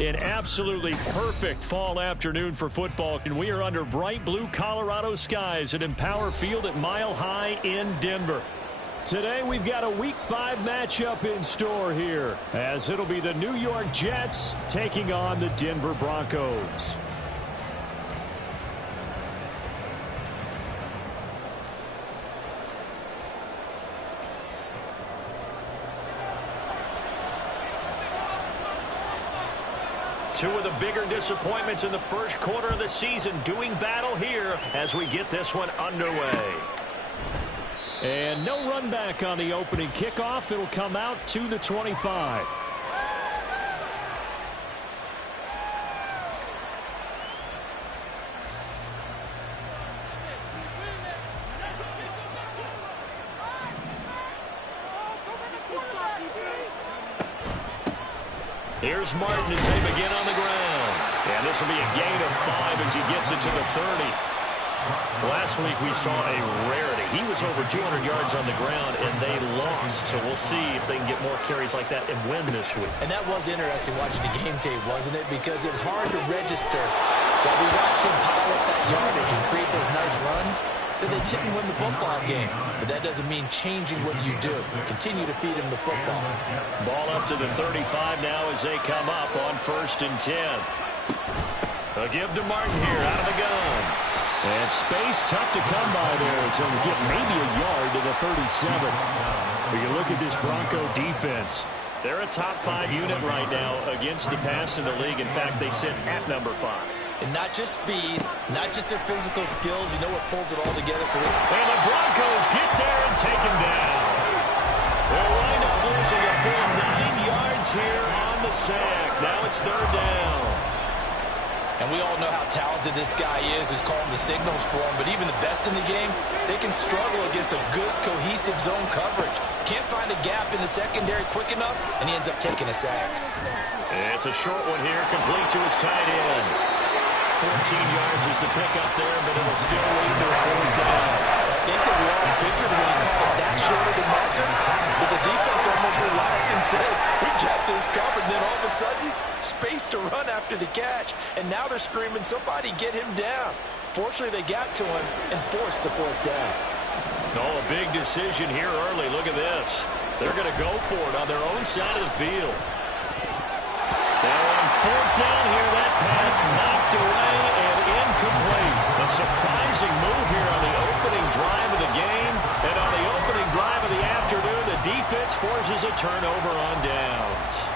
An absolutely perfect fall afternoon for football, and we are under bright blue Colorado skies at Empower Field at Mile High in Denver. Today we've got a Week 5 matchup in store here, as it'll be the New York Jets taking on the Denver Broncos. Two of the bigger disappointments in the first quarter of the season doing battle here as we get this one underway. And no run back on the opening kickoff. It'll come out to the 25. Here's Martin as they begin on the ground. And this will be a gain of 5 as he gets it to the 30. Last week we saw a rarity. He was over 200 yards on the ground, and they lost. So we'll see if they can get more carries like that and win this week. And that was interesting watching the game tape, wasn't it? Because it was hard to register that we watched him pile up that yardage and create those nice runs, that they didn't win the football game. But that doesn't mean changing what you do. Continue to feed him the football. Ball up to the 35 now as they come up on 1st and 10. A give to Martin here out of the gun. And space tough to come by there. It's going to get maybe a yard to the 37. When you look at this Bronco defense, they're a top 5 unit right now against the pass in the league. In fact, they sit at number 5. And not just speed, not just their physical skills. You know what pulls it all together for this. And the Broncos get there and take him down. They'll wind up losing a full 9 yards here on the sack. Now it's 3rd down. And we all know how talented this guy is who's calling the signals for him. But even the best in the game, they can struggle against a good, cohesive zone coverage. Can't find a gap in the secondary quick enough, and he ends up taking a sack. It's a short one here, complete to his tight end. 14 yards is the pickup there, but it'll still lead to a 4th down. I think that we all figured when he called it that short of the marker, but the defense almost relaxed and said, we got this covered. And then all of a sudden, space to run after the catch. And now they're screaming, somebody get him down. Fortunately, they got to him and forced the 4th down. Oh, a big decision here early. Look at this. They're going to go for it on their own side of the field. Now on 4th down here, that pass knocked away and incomplete. A surprising move here on the opening drive of the game. And on the opening drive of the afternoon, the defense forces a turnover on downs.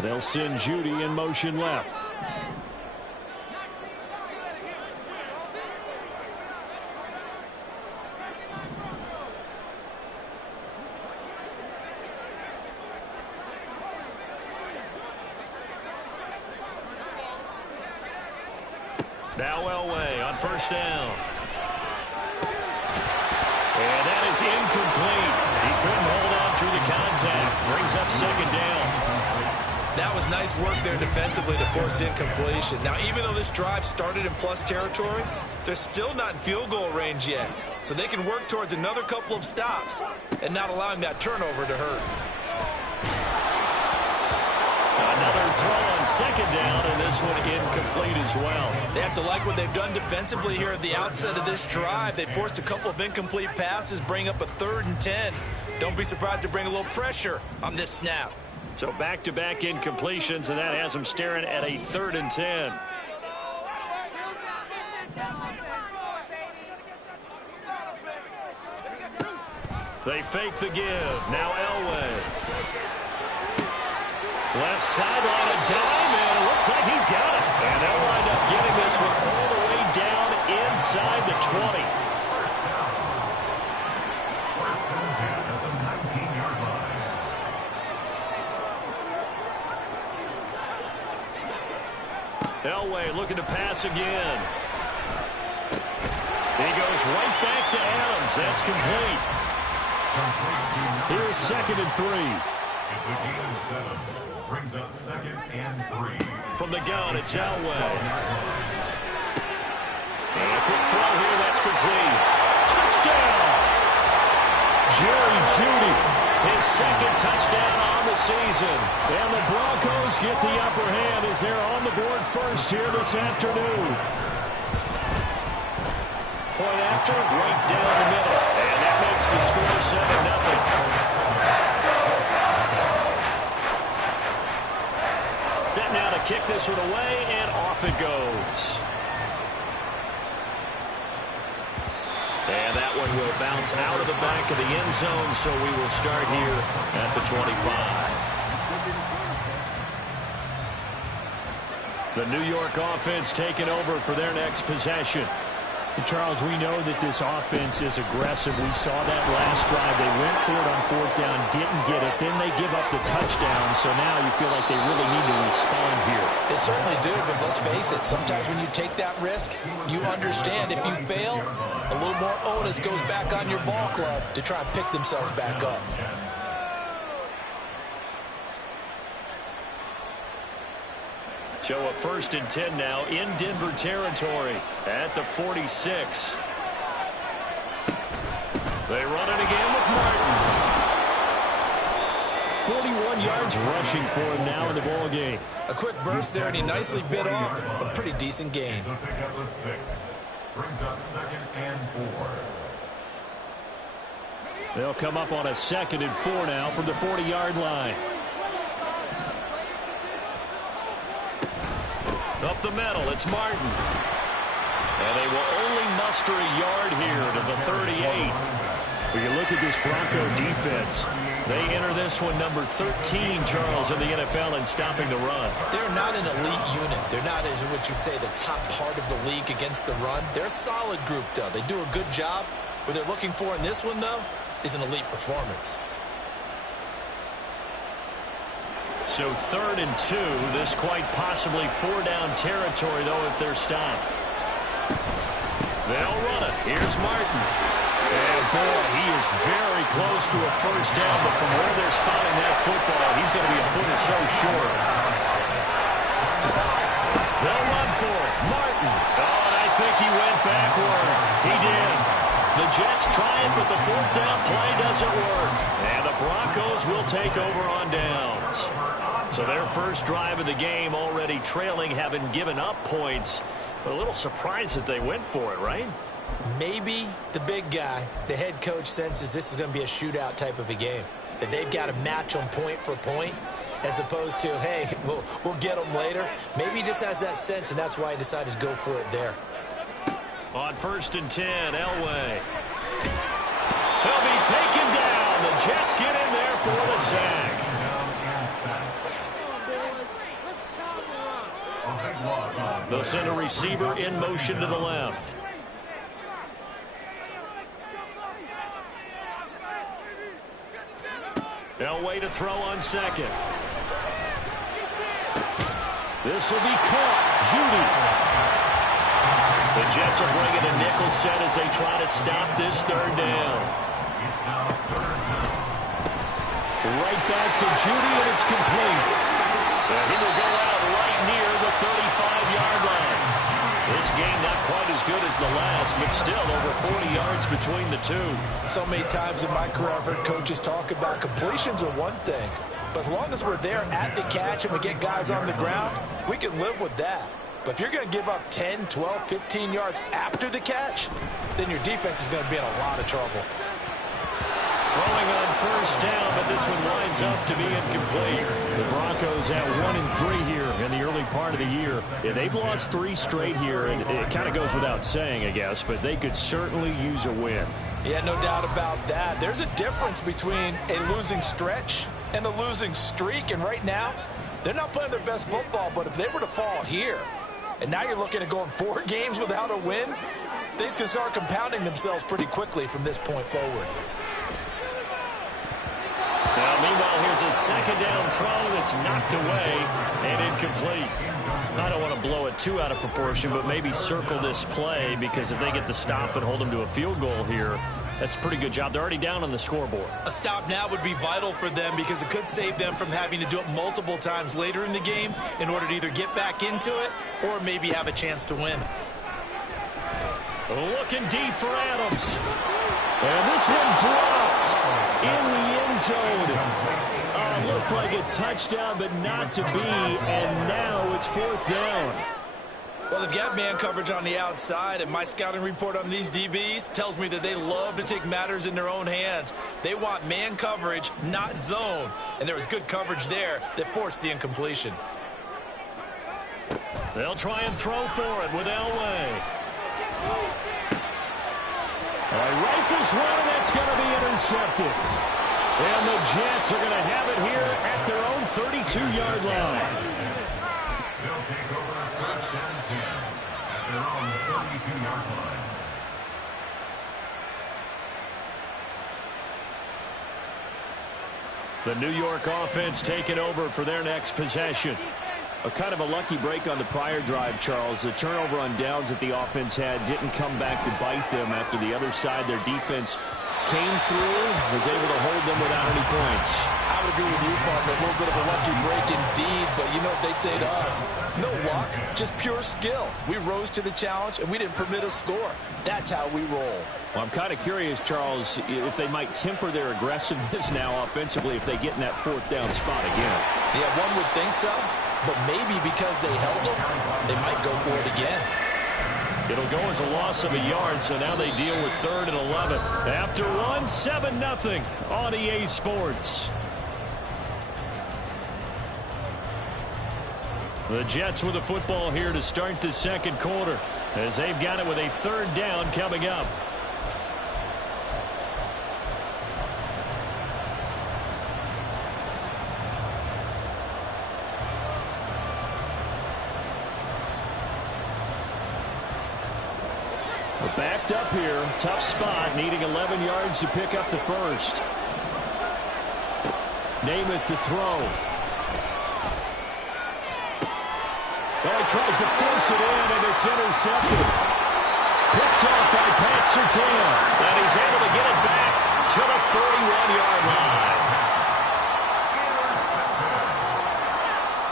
They'll send Judy in motion left. Now Elway on 1st down. And that is incomplete. He couldn't hold on through the contact. Brings up 2nd down. That was nice work there defensively to force incompletion. Now, even though this drive started in plus territory, they're still not in field goal range yet. So they can work towards another couple of stops and not allowing that turnover to hurt. Another throw on 2nd down, and this one incomplete as well. They have to like what they've done defensively here at the outset of this drive. They forced a couple of incomplete passes, bring up a 3rd and 10. Don't be surprised to bring a little pressure on this snap. So back-to-back incompletions, and that has them staring at a 3rd and 10. They fake the give. Now Elway. Left sideline, a dime, and it looks like he's got it. And they'll wind up getting this one all the way down inside the 20. Elway looking to pass again. He goes right back to Adams. That's complete. Here's 2nd and 3. It's a gain of 7. Brings up 2nd and 3. From the gun, it's Elway. And a quick throw here, that's complete. Touchdown! Jerry Jeudy, his 2nd touchdown on the season. And the Broncos get the upper hand as they're on the board first here this afternoon. Point after, right down the middle. And that makes the score 7-0. Set now to kick this one away, and off it goes. And that one will bounce out of the back of the end zone, so we will start here at the 25. The New York offense taking over for their next possession. Charles, we know that this offense is aggressive. We saw that last drive. They went for it on 4th down, didn't get it. Then they give up the touchdown, so now you feel like they really need to respond here. They certainly do, but let's face it, sometimes when you take that risk, you understand if you fail, a little more onus goes back on your ball club to try and pick themselves back up. So a 1st and 10 now in Denver territory at the 46. They run it again with Martin. 41 yards rushing for him now in the ball game. A quick burst there, and he nicely bit off a pretty decent gain. So pick up the 6. Brings up 2nd and 4. They'll come up on a 2nd and 4 now from the 40-yard line. Up the middle, it's Martin. And they will only muster a yard here to the 38. When you look at this Bronco defense, they enter this one number 13, Charles, in the NFL in stopping the run. They're not an elite unit. They're not, as what you'd say, the top part of the league against the run. They're a solid group, though. They do a good job. What they're looking for in this one, though, is an elite performance. So 3rd and 2, this quite possibly 4-down territory, though, if they're stopped. They'll run it. Here's Martin. And, boy, he is very close to a 1st down, but from where they're spotting that football, he's going to be a foot or so short. They'll run for it. Martin. Oh, and I think he went backward. He did. The Jets try it, but the 4th down play doesn't work. And the Broncos will take over on downs. So their first drive of the game already trailing, having given up points. But a little surprised that they went for it, right? Maybe the big guy, the head coach, senses this is going to be a shootout type of a game. That they've got to match them point for point, as opposed to, hey, we'll get them later. Maybe he just has that sense, and that's why he decided to go for it there. On 1st and 10, Elway. He'll be taken down. The Jets get in there for the sack. They'll send a receiver in motion to the left. Elway to throw on 2nd. This will be caught. Jeudy. The Jets are bringing a nickel set as they try to stop this 3rd down. Right back to Jeudy, and it's complete. And he will go out right near the 35-yard line. This game not quite as good as the last, but still over 40 yards between the two. So many times in my career I've heard coaches talk about completions are one thing, but as long as we're there at the catch and we get guys on the ground, we can live with that. But if you're going to give up 10, 12, 15 yards after the catch, then your defense is going to be in a lot of trouble. Throwing on 1st down, but this one winds up to be incomplete. the Broncos at 1-3 here in the early part of the year. Yeah, they've lost 3 straight here, and it kind of goes without saying, I guess, but they could certainly use a win. Yeah, no doubt about that. There's a difference between a losing stretch and a losing streak, and right now, they're not playing their best football, but if they were to fall here, and now you're looking at going 4 games without a win, things can start compounding themselves pretty quickly from this point forward. Now, meanwhile, here's a 2nd down throw that's knocked away and incomplete. I don't want to blow it too out of proportion, but maybe circle this play, because if they get the stop and hold them to a field goal here, That's a pretty good job. They're already down on the scoreboard. A stop now would be vital for them because it could save them from having to do it multiple times later in the game in order to either get back into it or maybe have a chance to win. Looking deep for Adams. And this one dropped in the end zone. Looked like a touchdown, but not to be. And now it's 4th down. Well, they've got man coverage on the outside, and my scouting report on these DBs tells me that they love to take matters in their own hands. They want man coverage, not zone. And there was good coverage there that forced the incompletion. They'll try and throw for it with Elway. Rifles one, and that's going to be intercepted. And the Jets are going to have it here at their own 32-yard line. They'll take over 1st and 10 at their own 32-yard line. The New York offense taking over for their next possession. A kind of a lucky break on the prior drive, Charles. The turnover on downs that the offense had didn't come back to bite them after the other side. Their defense came through, was able to hold them without any points. I would agree with you, partner. A little bit of a lucky break indeed, but you know what they'd say to us? No luck, just pure skill. We rose to the challenge, and we didn't permit a score. That's how we roll. Well, I'm kind of curious, Charles, if they might temper their aggressiveness now offensively if they get in that 4th down spot again. Yeah, one would think so, but maybe because they held them, they might go for it again. It'll go as a loss of a yard, so now they deal with 3rd and 11. After one, 7-0 on EA Sports. The Jets with the football here to start the 2nd quarter as they've got it with a 3rd down coming up. We're backed up here. Tough spot, needing 11 yards to pick up the first. Namath to throw. Well, he tries to force it in, and it's intercepted. Picked off by Pat Surtain. And he's able to get it back to the 41-yard line.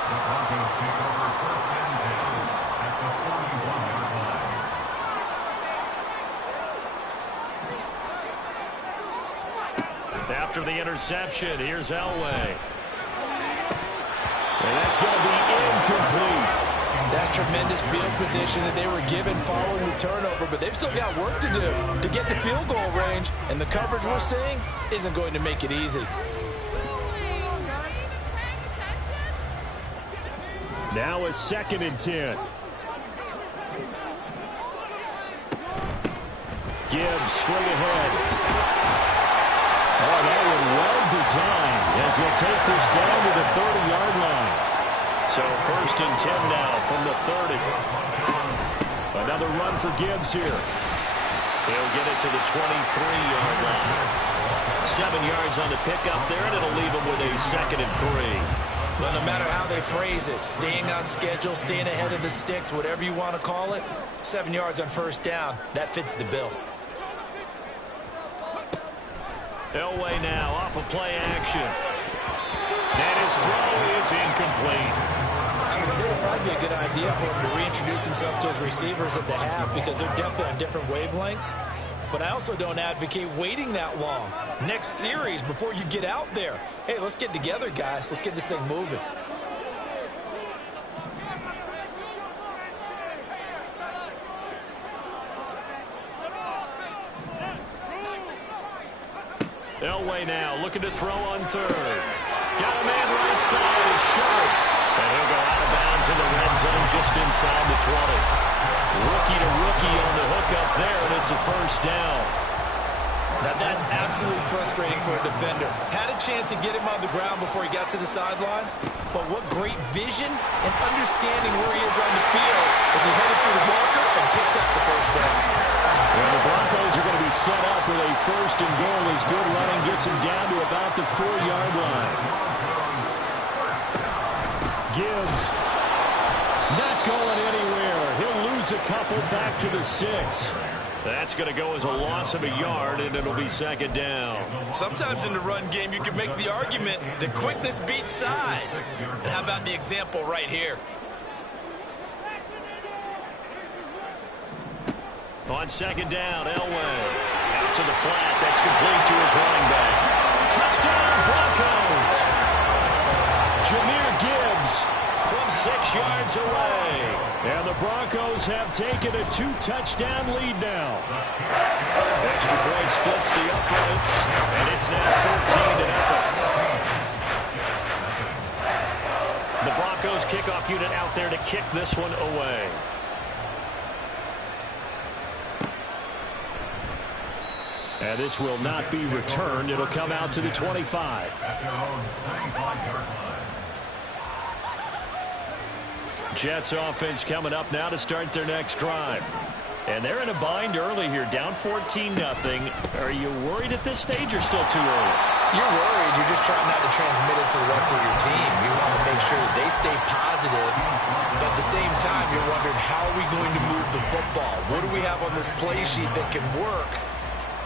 The Broncos take over 1st and 10 at the 41-yard line. After the interception, here's Elway. And that's going to be incomplete. That's tremendous field position that they were given following the turnover, but they've still got work to do to get the field goal range, and the coverage we're seeing isn't going to make it easy. Now a 2nd and 10. Gibbs straight ahead. Oh, that one well designed as he'll take this down to the 30-yard line. So 1st and 10 now from the 30. Another run for Gibbs here. He'll get it to the 23-yard line. 7 yards on the pickup there, and it'll leave him with a 2nd and 3. Well, no matter how they phrase it, staying on schedule, staying ahead of the sticks, whatever you want to call it, 7 yards on 1st down, that fits the bill. Elway now off of play action. And his throw is incomplete. I would say it would probably be a good idea for him to reintroduce himself to his receivers at the half because they're definitely on different wavelengths. But I also don't advocate waiting that long. Next series before you get out there. Hey, let's get together, guys. Let's get this thing moving. Elway now looking to throw on 3rd. Got a man right side, is short. And he'll go out of bounds in the red zone just inside the 20. Rookie to rookie on the hook up there, and it's a 1st down. Now that's absolutely frustrating for a defender. Had a chance to get him on the ground before he got to the sideline, but what great vision and understanding where he is on the field as he headed through the marker and picked up the 1st down. Well, the Broncos are going to be set up with a 1st and goal as good running gets him down to about the 4-yard line. Gibbs not going anywhere. He'll lose a couple back to the 6. That's going to go as a loss of a yard, and it'll be second down. Sometimes in the run game, you can make the argument that quickness beats size. And how about the example right here? On second down, Elway. Out to the flat. That's complete to his running back. Touchdown, Broncos. Jahmyr Gibbs from 6 yards away. And the Broncos have taken a 2-touchdown lead now. Extra point splits the uprights, and it's now 14-0. The Broncos kickoff unit out there to kick this one away. And this will not be returned. It'll come out to the 25. Jets offense coming up now to start their next drive. And they're in a bind early here, down 14-0. Are you worried at this stage or still too early? You're worried. You're just trying not to transmit it to the rest of your team. You want to make sure that they stay positive. But at the same time, you're wondering, how are we going to move the football? What do we have on this play sheet that can work?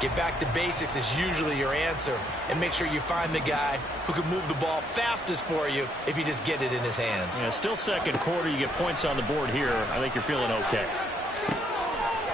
Get back to basics is usually your answer. And make sure you find the guy who can move the ball fastest for you if you just get it in his hands. Yeah, still second quarter. You get points on the board here. I think you're feeling okay.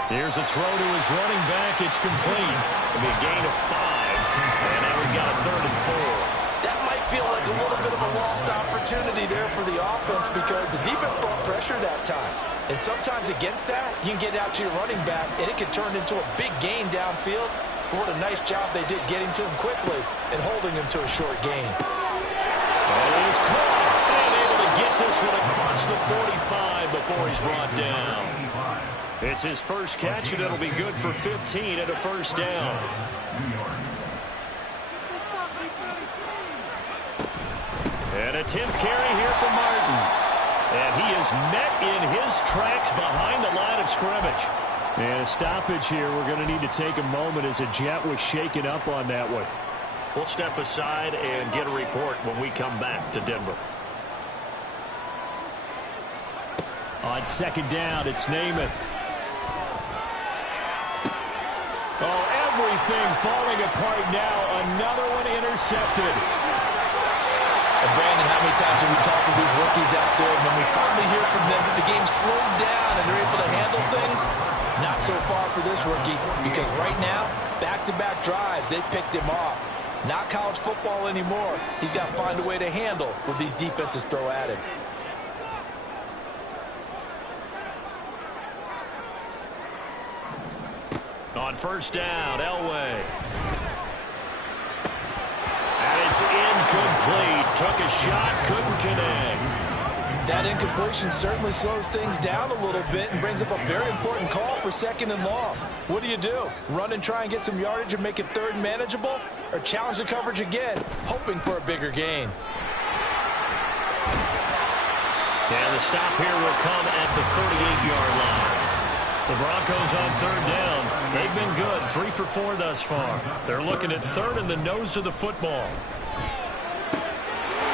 Here's a throw to his running back. It's complete. It'll be a gain of 5. And now we've got a 3rd and 4. That might feel like a little bit of a lost opportunity there for the offense because the defense brought pressure that time. And sometimes against that, you can get out to your running back, and it can turn into a big gain downfield. But what a nice job they did getting to him quickly and holding him to a short gain. And he's caught and able to get this one across the 45 before he's brought down. It's his first catch, and it'll be good for 15 and a first down. And a 10th carry here for Martin. And he is met in his tracks behind the line of scrimmage. And a stoppage here. We're going to need to take a moment as a Jet was shaken up on that one. We'll step aside and get a report when we come back to Denver. On second down, it's Namath. Oh, everything falling apart now. Another one intercepted. And Brandon, how many times have we talked with these rookies out there, and when we finally hear from them that the game slowed down and they're able to handle things? Not so far for this rookie, because right now, back-to-back drives, they picked him off. Not college football anymore. He's got to find a way to handle what these defenses throw at him. On first down, Elway. And it's incomplete. Took a shot, couldn't connect. That incompletion certainly slows things down a little bit and brings up a very important call for 2nd and long. What do? Run and try and get some yardage and make it 3rd manageable? Or challenge the coverage again, hoping for a bigger gain? And the stop here will come at the 38-yard line. The Broncos on 3rd down. They've been good, 3 for 4 thus far. They're looking at 3rd in the nose of the football.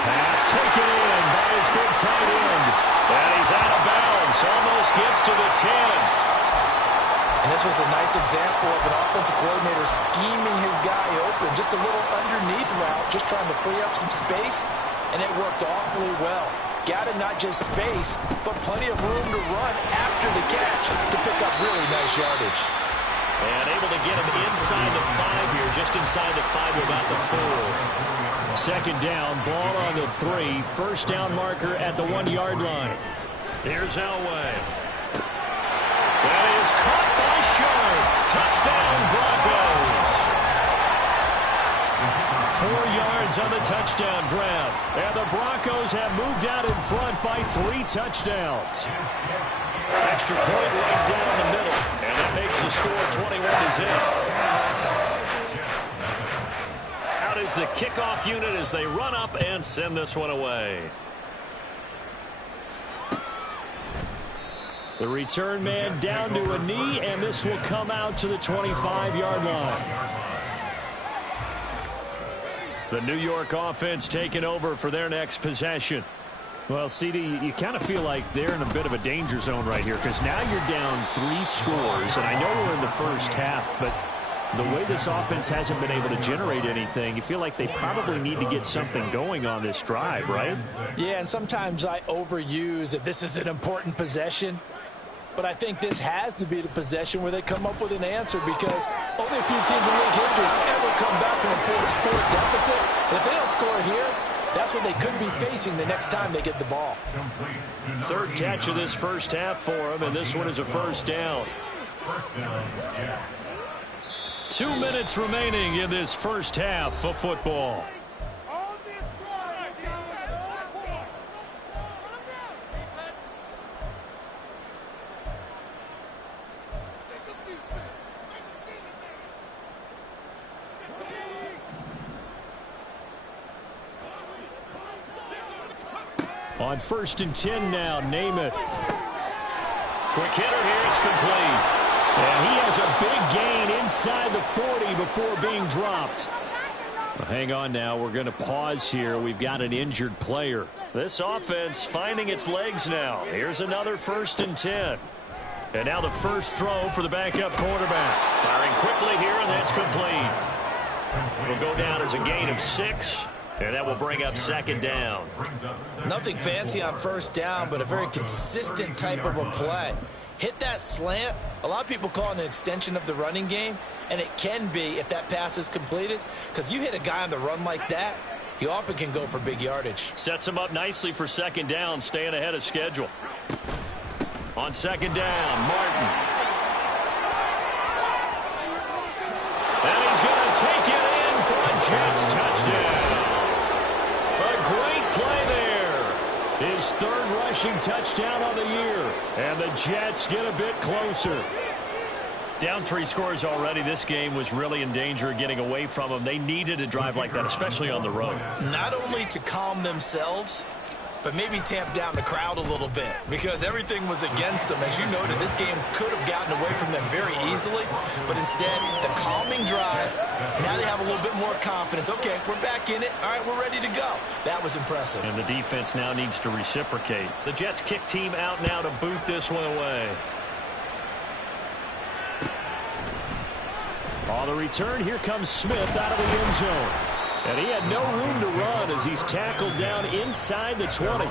Pass taken in by his big tight end. And he's out of bounds. Almost gets to the 10. And this was a nice example of an offensive coordinator scheming his guy open. Just a little underneath route, just trying to free up some space. And it worked awfully well. Got him not just space, but plenty of room to run after the catch to pick up really nice yardage. And able to get him inside the 5 here, just inside the 5 to about the 4. Second down, ball on the 3. First down marker at the 1-yard line. Here's Elway. That is caught by Sharp. Touchdown, Broncos. 4 yards on the touchdown grab. And the Broncos have moved out in front by 3 touchdowns. Extra point right down the middle. And that makes the score 21-0. Out is the kickoff unit as they run up and send this one away. The return man down to a knee, and this will come out to the 25-yard line. The New York offense taking over for their next possession. Well, CD, you kind of feel like they're in a bit of a danger zone right here because now you're down 3 scores, and I know we're in the first half, but the way this offense hasn't been able to generate anything, you feel like they probably need to get something going on this drive, right? Yeah, and sometimes I overuse that this is an important possession, but I think this has to be the possession where they come up with an answer because only a few teams in league history have ever come back from a 4-score deficit. And if they don't score here, that's what they could be facing the next time they get the ball. Third catch of this first half for him, and this one is a first down. 2 minutes remaining in this first half of football. On 1st and 10 now, Namath. Quick hitter here, it's complete. And he has a big gain inside the 40 before being dropped. Well, hang on now, we're going to pause here. We've got an injured player. This offense finding its legs now. Here's another 1st and 10. And now the first throw for the backup quarterback. Firing quickly here, and that's complete. It'll go down as a gain of 6. And that will bring up 2nd down. Nothing fancy on 1st down, but a very consistent type of a play. Hit that slant. A lot of people call it an extension of the running game, and it can be if that pass is completed, because you hit a guy on the run like that, he often can go for big yardage. Sets him up nicely for 2nd down, staying ahead of schedule. On 2nd down, Martin. And he's going to take it in for a Jets touchdown. Great play there. His 3rd rushing touchdown of the year. And the Jets get a bit closer. Down 3 scores already. This game was really in danger of getting away from them. They needed a drive like that, especially on the road. Not only to calm themselves, but maybe tamp down the crowd a little bit because everything was against them. As you noted, this game could have gotten away from them very easily, but instead, the calming drive, now they have a little bit more confidence. Okay, we're back in it. All right, we're ready to go. That was impressive. And the defense now needs to reciprocate. The Jets kick team out now to boot this one away. On the return, here comes Smith out of the end zone. And he had no room to run as he's tackled down inside the 20.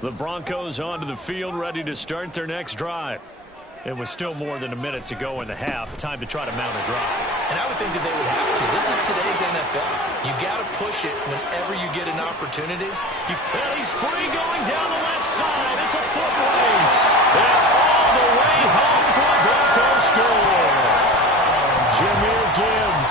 The Broncos onto the field, ready to start their next drive. It was still more than a minute to go in the half. Time to try to mount a drive. And I would think that they would have to. This is today's NFL. You got to push it whenever you get an opportunity. And he's free going down the left side. It's a foot race. And all the way home for a Broncos score. Jahmyr Gibbs.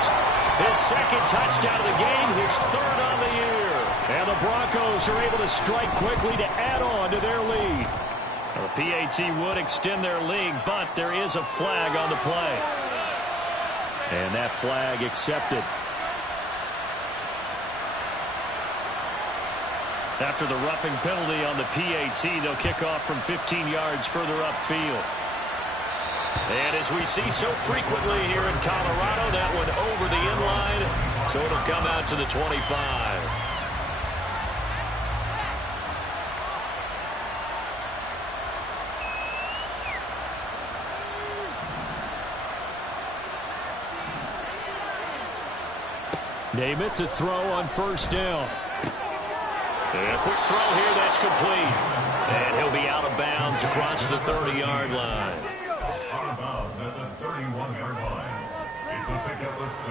His 2nd touchdown of the game, his 3rd on the year. And the Broncos are able to strike quickly to add on to their lead. Well, the PAT would extend their lead, but there is a flag on the play. And that flag accepted. After the roughing penalty on the PAT, they'll kick off from 15 yards further upfield. And as we see so frequently here in Colorado, that one over the inline, so it'll come out to the 25. Namath to throw on 1st down. And a quick throw here, that's complete. And he'll be out of bounds across the 30-yard line. Out of bounds at the 31-yard line. It's a pickup of 6.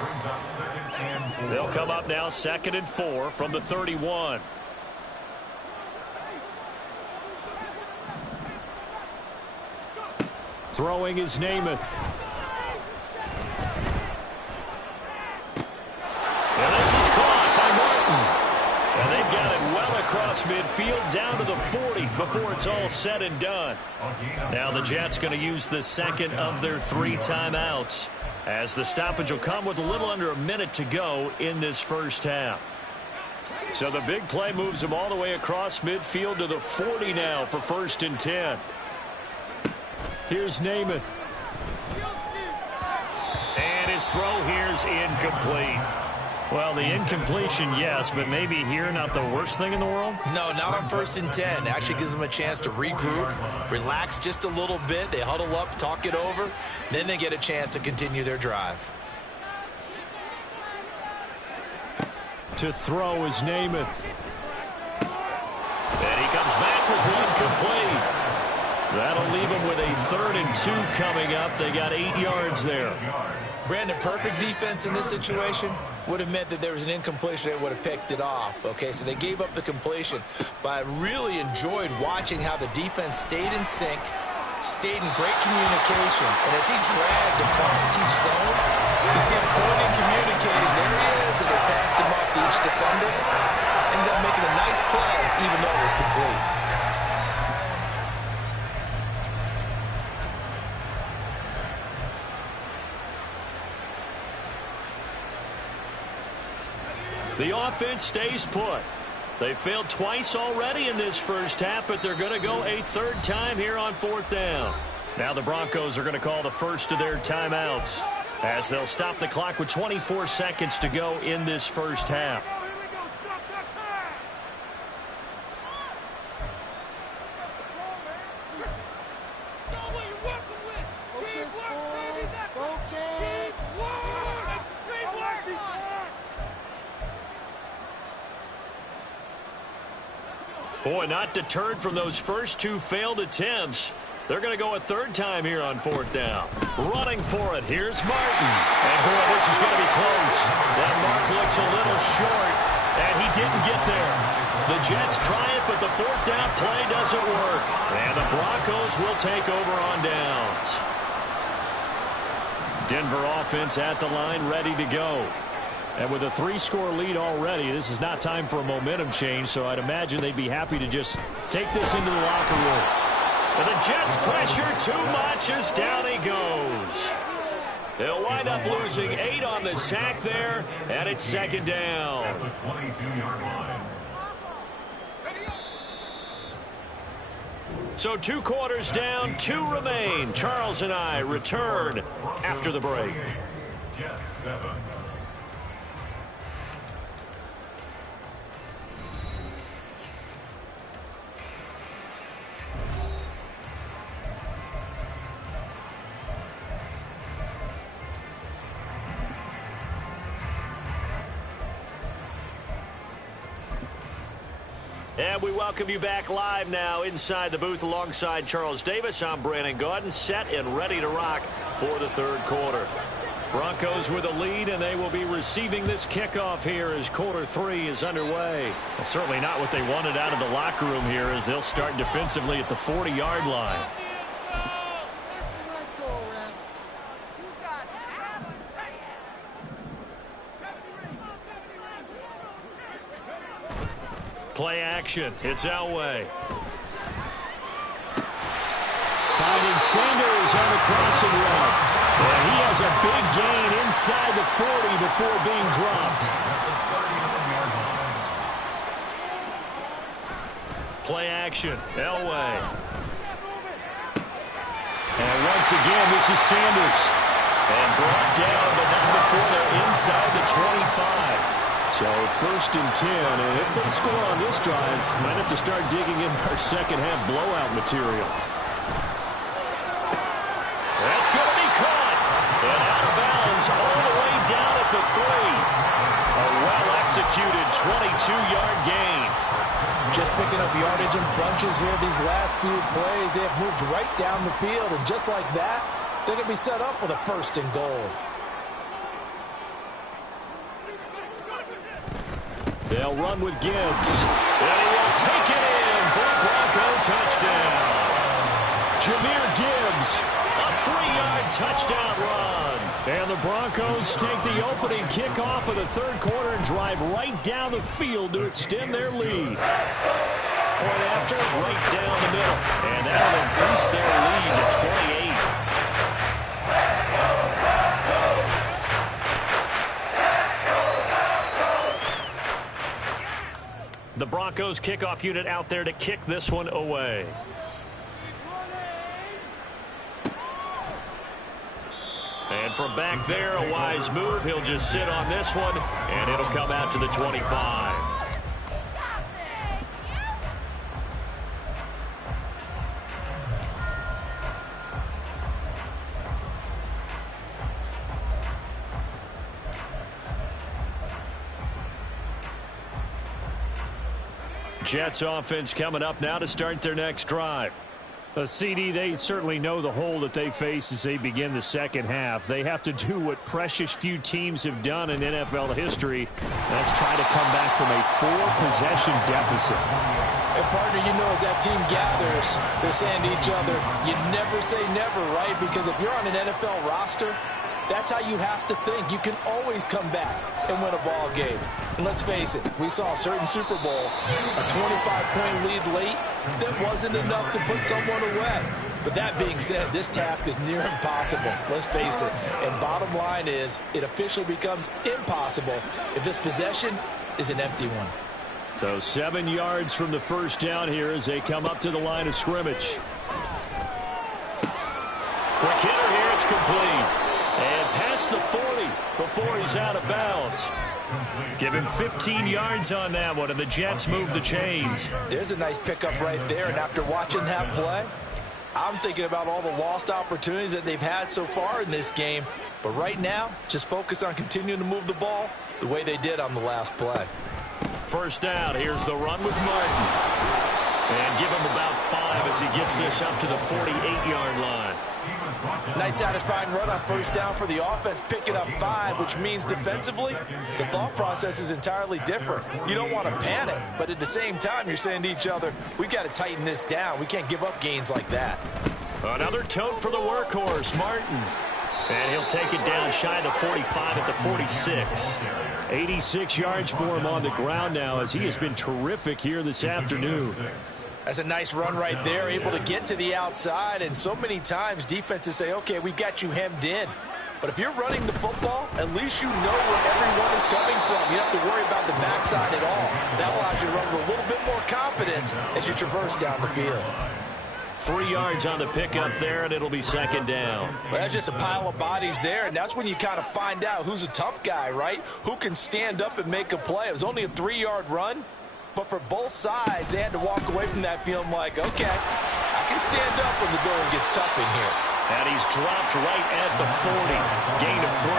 Brings up 2nd and 4. They'll come up now 2nd and 4 from the 31. Throwing is Namath. And this is caught by Martin. And they've got it well across midfield down to the 40 before it's all said and done. Now the Jets going to use the 2nd of their 3 timeouts, as the stoppage will come with a little under a minute to go in this first half. So the big play moves them all the way across midfield to the 40 now for 1st and 10. Here's Namath. And his throw here's incomplete. Well, the incompletion, yes, but maybe here not the worst thing in the world? No, not on 1st and 10. Actually gives them a chance to regroup, relax just a little bit. They huddle up, talk it over, then they get a chance to continue their drive. To throw is Namath. And he comes back with one complete. That'll leave him with a 3rd and 2 coming up. They got 8 yards there. Brandon, perfect defense in this situation would have meant that there was an incompletion that would have picked it off. Okay, so they gave up the completion. But I really enjoyed watching how the defense stayed in sync, stayed in great communication. And as he dragged across each zone, you see him pointing, communicating. There he is, and they passed him off to each defender. Ended up making a nice play, even though it was complete. The offense stays put. They failed twice already in this first half, but they're going to go a 3rd time here on 4th down. Now the Broncos are going to call the first of their timeouts as they'll stop the clock with 24 seconds to go in this first half. Boy, not deterred from those first 2 failed attempts. They're going to go a 3rd time here on 4th down. Running for it, here's Martin. And boy, this is going to be close. That mark looks a little short, and he didn't get there. The Jets try it, but the 4th down play doesn't work. And the Broncos will take over on downs. Denver offense at the line, ready to go. And with a 3-score lead already, this is not time for a momentum change, so I'd imagine they'd be happy to just take this into the locker room. And the Jets pressure too much as down he goes. They'll wind up losing 8 on the sack there, and it's 2nd down. At the 22-yard line. So 2 quarters down, 2 remain. Charles and I return after the break. Jets 7. And we welcome you back live now inside the booth alongside Charles Davis. I'm Brandon Gaudin, set and ready to rock for the 3rd quarter. Broncos with a lead, and they will be receiving this kickoff here as quarter 3 is underway. Well, certainly not what they wanted out of the locker room here as they'll start defensively at the 40-yard line. Play action. It's Elway. Finding Sanders on the crossing route. And he has a big gain inside the 40 before being dropped. Play action. Elway. And once again, this is Sanders. And brought down, but not before they're inside the 25. So 1st and 10, and if they score on this drive, might have to start digging in our second half blowout material. That's going to be caught. And out of bounds all the way down at the 3. A well-executed 22-yard gain. Just picking up yardage in bunches here these last few plays. They have moved right down the field, and just like that, they're going to be set up with a 1st and goal. They'll run with Gibbs. And he will take it in for a Bronco touchdown. Jahmyr Gibbs, a 3-yard touchdown run. And the Broncos take the opening kickoff of the 3rd quarter and drive right down the field to extend their lead. Point after, right down the middle. And that'll increase their lead to 28. The Broncos kickoff unit out there to kick this one away. And from back there, a wise move. He'll just sit on this one, and it'll come out to the 25. Jets offense coming up now to start their next drive. CD, they certainly know the hole that they face as they begin the second half. They have to do what precious few teams have done in NFL history. That's try to come back from a 4-possession deficit. And partner, you know, as that team gathers, they're saying to each other, you never say never, right? Because if you're on an NFL roster, that's how you have to think. You can always come back and win a ball game. And let's face it, we saw a certain Super Bowl, a 25-point lead late, that wasn't enough to put someone away. But that being said, this task is near impossible. Let's face it. And bottom line is, it officially becomes impossible if this possession is an empty one. So 7 yards from the first down here as they come up to the line of scrimmage. Quick hitter here, it's complete. And past the 40 before he's out of bounds. Give him 15 yards on that one, and the Jets move the chains. There's a nice pickup right there, and after watching that play, I'm thinking about all the lost opportunities that they've had so far in this game. But right now, just focus on continuing to move the ball the way they did on the last play. First down, here's the run with Martin. And give him about 5 as he gets this up to the 48-yard line. Nice satisfying run on first down for the offense, picking up 5, which means defensively, the thought process is entirely different. You don't want to panic, but at the same time, you're saying to each other, we've got to tighten this down. We can't give up gains like that. Another tote for the workhorse, Martin. And he'll take it down shy of the 45 at the 46. 86 yards for him on the ground now as he has been terrific here this afternoon. That's a nice run right there, able to get to the outside, and so many times defenses say, okay, we've got you hemmed in. But if you're running the football, at least you know where everyone is coming from. You don't have to worry about the backside at all. That allows you to run with a little bit more confidence as you traverse down the field. 3 yards on the pickup there, and it'll be second down. Well, that's just a pile of bodies there, and that's when you kind of find out who's a tough guy, right? Who can stand up and make a play. It was only a 3-yard run. But for both sides, they had to walk away from that feeling like, okay, I can stand up when the going gets tough in here. And he's dropped right at the 40. Gain of 3.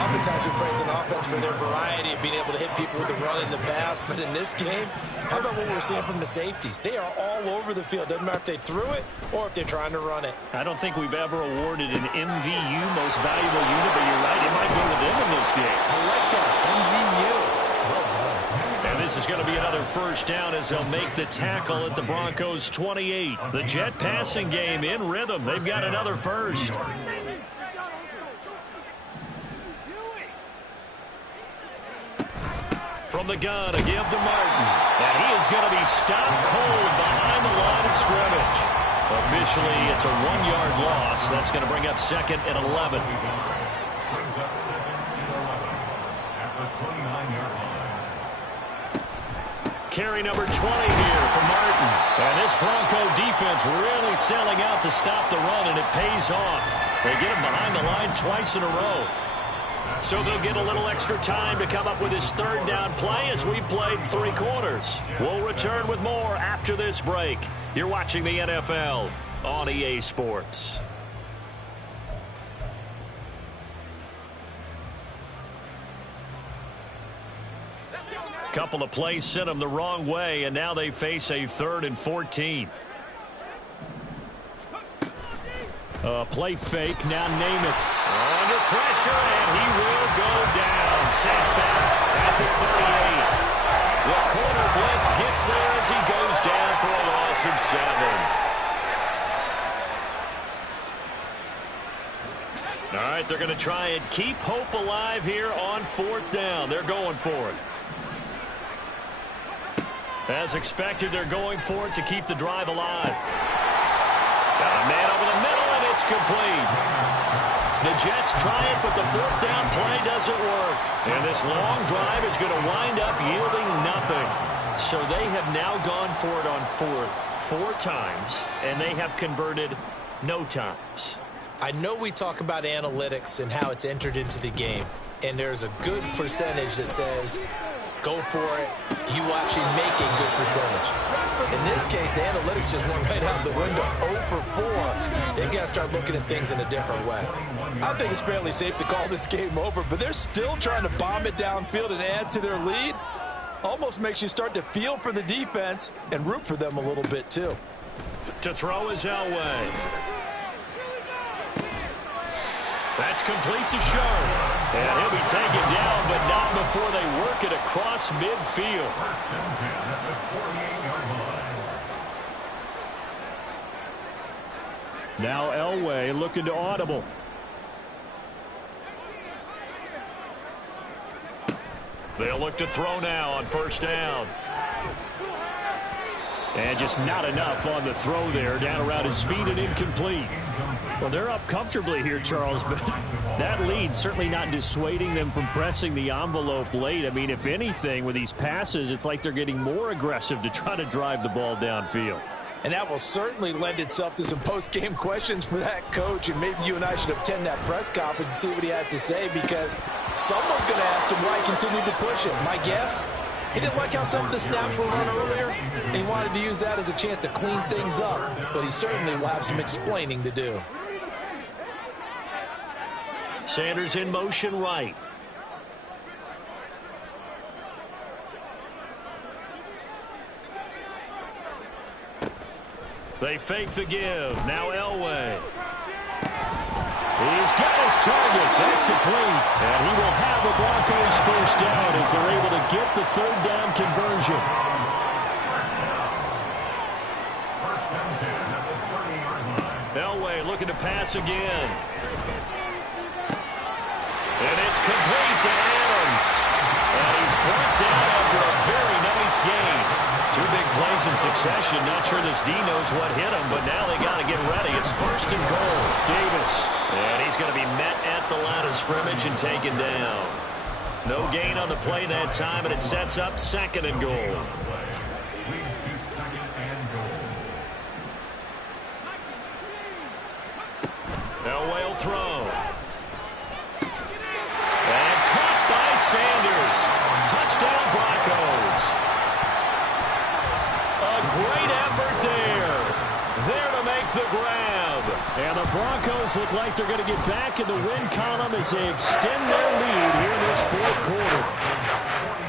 Oftentimes we praise an offense for their variety of being able to hit people with the run in the pass. But in this game, how about what we're seeing from the safeties? They are all over the field. Doesn't matter if they threw it or if they're trying to run it. I don't think we've ever awarded an MVU, most valuable unit, but you're right, it might go to them in this game. I like that, MVU. Well done. And this is going to be another first down as they'll make the tackle at the Broncos' 28. The Jet passing game in rhythm. They've got another first. From the gun, a give to Martin. And he is going to be stopped cold behind the line of scrimmage. Officially, it's a 1-yard loss. That's going to bring up second and 11. Brings up second and 11 at the 29-yard line. Carry number 20 here for Martin. And this Bronco defense really selling out to stop the run, and it pays off. They get him behind the line twice in a row. So they'll get a little extra time to come up with his third down play as we've played 3 quarters. We'll return with more after this break. You're watching the NFL on EA Sports. Couple of plays sent them the wrong way, and now they face a 3rd and 14. Play fake, now Namath. Under pressure, and he will go down. Sacked back at the 38. The corner blitz gets there as he goes down for a loss of 7. All right, they're going to try and keep hope alive here on 4th down. They're going for it. As expected, they're going for it to keep the drive alive. Got a man over the middle, and it's complete. The Jets try it, but the 4th down play doesn't work. And this long drive is going to wind up yielding nothing. So they have now gone for it on 4th 4 times, and they have converted no times. I know we talk about analytics and how it's entered into the game, and there's a good percentage that says, go for it, you actually make a good percentage. In this case, the analytics just went right out the window, 0 for 4. They've got to start looking at things in a different way. I think it's fairly safe to call this game over, but they're still trying to bomb it downfield and add to their lead. Almost makes you start to feel for the defense and root for them a little bit, too. To throw is Elway. That's complete to Sharp. And he'll be taken down, but not before they work it across midfield. Now Elway looking to audible. They'll look to throw now on first down. And just not enough on the throw there. Down around his feet and incomplete. Well, they're up comfortably here, Charles, but that lead certainly not dissuading them from pressing the envelope late. I mean, if anything, with these passes, it's like they're getting more aggressive to try to drive the ball downfield. And that will certainly lend itself to some post-game questions for that coach, and maybe you and I should attend that press conference and see what he has to say, because someone's going to ask him why he continued to push it. My guess, he didn't like how some of the snaps were run earlier, and he wanted to use that as a chance to clean things up, but he certainly will have some explaining to do. Sanders in motion right. They fake the give. Now Elway. He's got his target. That's complete. And he will have the Broncos first down as they're able to get the third down conversion. Elway looking to pass again. And it's complete to Adams. And he's brought down after a very nice gain. 2 big plays in succession. Not sure this D knows what hit him, but now they got to get ready. It's first and goal. Davis. And he's going to be met at the line of scrimmage and taken down. No gain on the play that time, and it sets up second and goal. Elway will throw. And caught by Sanders. Touchdown Broncos. A great effort there. There to make the grab. And the Broncos look like they're going to get back in the win column as they extend their lead here in this fourth quarter.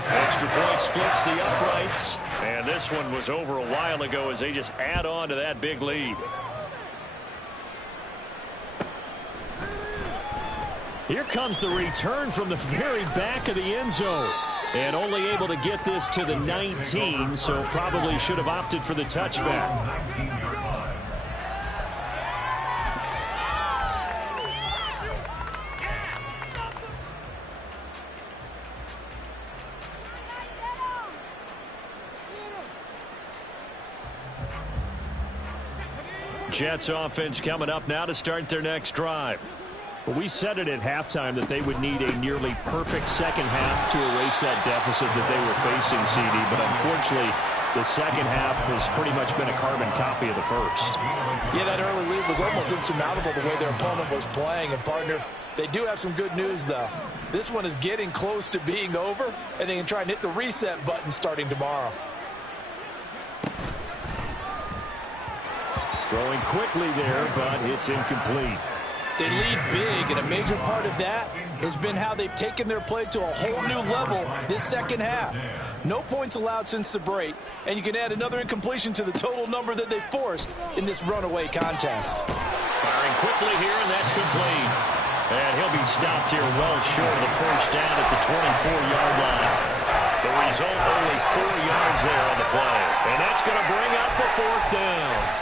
Extra point splits the uprights. And this one was over a while ago as they just add on to that big lead. Here comes the return from the very back of the end zone. And only able to get this to the 19, so probably should have opted for the touchback. Jets offense coming up now to start their next drive. Well, we said it at halftime that they would need a nearly perfect second half to erase that deficit that they were facing, CD. But unfortunately, the second half has pretty much been a carbon copy of the first. Yeah, that early lead was almost insurmountable the way their opponent was playing. And, partner, they do have some good news, though. This one is getting close to being over, and they can try and hit the reset button starting tomorrow. Throwing quickly there, but it's incomplete. They lead big, and a major part of that has been how they've taken their play to a whole new level this second half. No points allowed since the break, and you can add another incompletion to the total number that they forced in this runaway contest. Firing quickly here, and that's complete. And he'll be stopped here well short of the first down at the 24-yard line. The result, only 4 yards there on the play. And that's going to bring up the fourth down.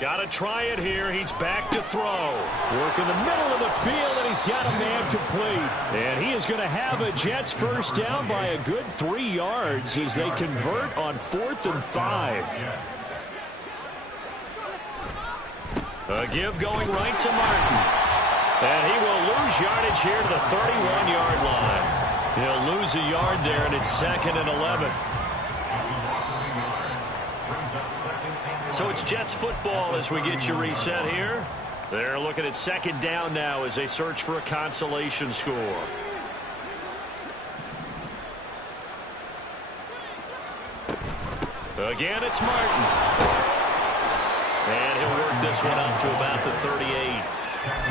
Got to try it here. He's back to throw. Work in the middle of the field, and he's got a man complete. And he is going to have a Jets first down by a good 3 yards as they convert on 4th and 5. A give going right to Martin. And he will lose yardage here to the 31-yard line. He'll lose a yard there, and it's 2nd and 11. So it's Jets football as we get you reset here. They're looking at 2nd down now as they search for a consolation score. Again, it's Martin. And he'll work this one up to about the 38.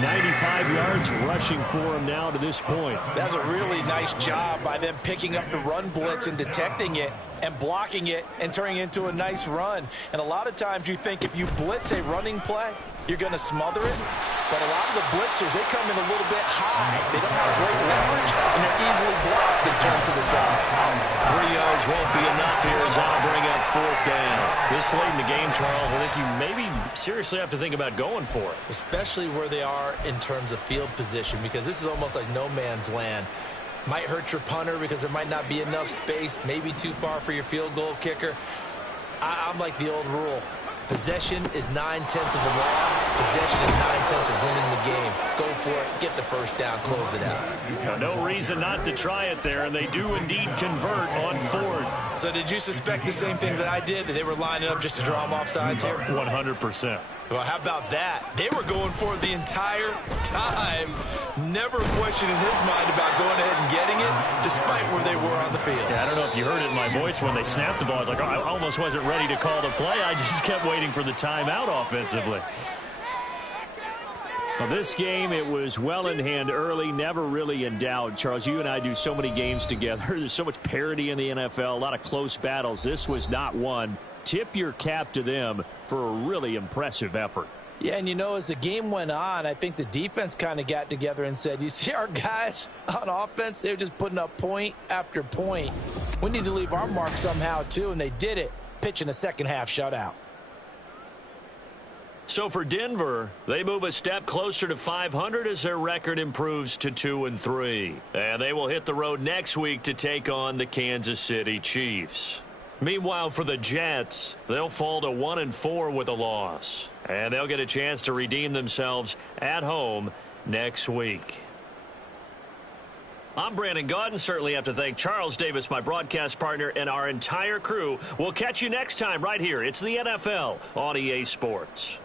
95 yards rushing for him now to this point. That's a really nice job by them picking up the run blitz and detecting it and blocking it and turning it into a nice run. And a lot of times you think if you blitz a running play, you're going to smother it. But a lot of the blitzers, they come in a little bit high. They don't have great leverage, and they're easily blocked and turned to the side. 3 yards won't be enough here as that'll bring up 4th down. This late in the game, Charles, I think you maybe seriously have to think about going for it. Especially where they are in terms of field position, because this is almost like no man's land. Might hurt your punter because there might not be enough space, maybe too far for your field goal kicker. I'm like the old rule. Possession is 9/10 of the law. Possession is 9/10 of winning the game. Go for it. Get the first down. Close it out. No reason not to try it there, and they do indeed convert on 4th. So did you suspect the same thing that I did, that they were lining up just to draw them off sides here? 100%. Well, how about that? They were going for it the entire time. Never questioning his mind about going ahead and getting it, despite where they were on the field. Yeah, I don't know if you heard it in my voice when they snapped the ball. I was like, oh, I almost wasn't ready to call the play. I just kept waiting for the timeout offensively. Well, this game, it was well in hand early, never really in doubt. Charles, you and I do so many games together. There's so much parity in the NFL, a lot of close battles. This was not one. Tip your cap to them for a really impressive effort. Yeah, and you know, as the game went on, I think the defense kind of got together and said, you see our guys on offense, they're just putting up point after point. We need to leave our mark somehow, too, and they did it, pitching a second-half shutout. So for Denver, they move a step closer to 500 as their record improves to 2-3. And they will hit the road next week to take on the Kansas City Chiefs. Meanwhile, for the Jets, they'll fall to 1-4 with a loss. And they'll get a chance to redeem themselves at home next week. I'm Brandon Gaudin. Certainly have to thank Charles Davis, my broadcast partner, and our entire crew. We'll catch you next time right here. It's the NFL on EA Sports.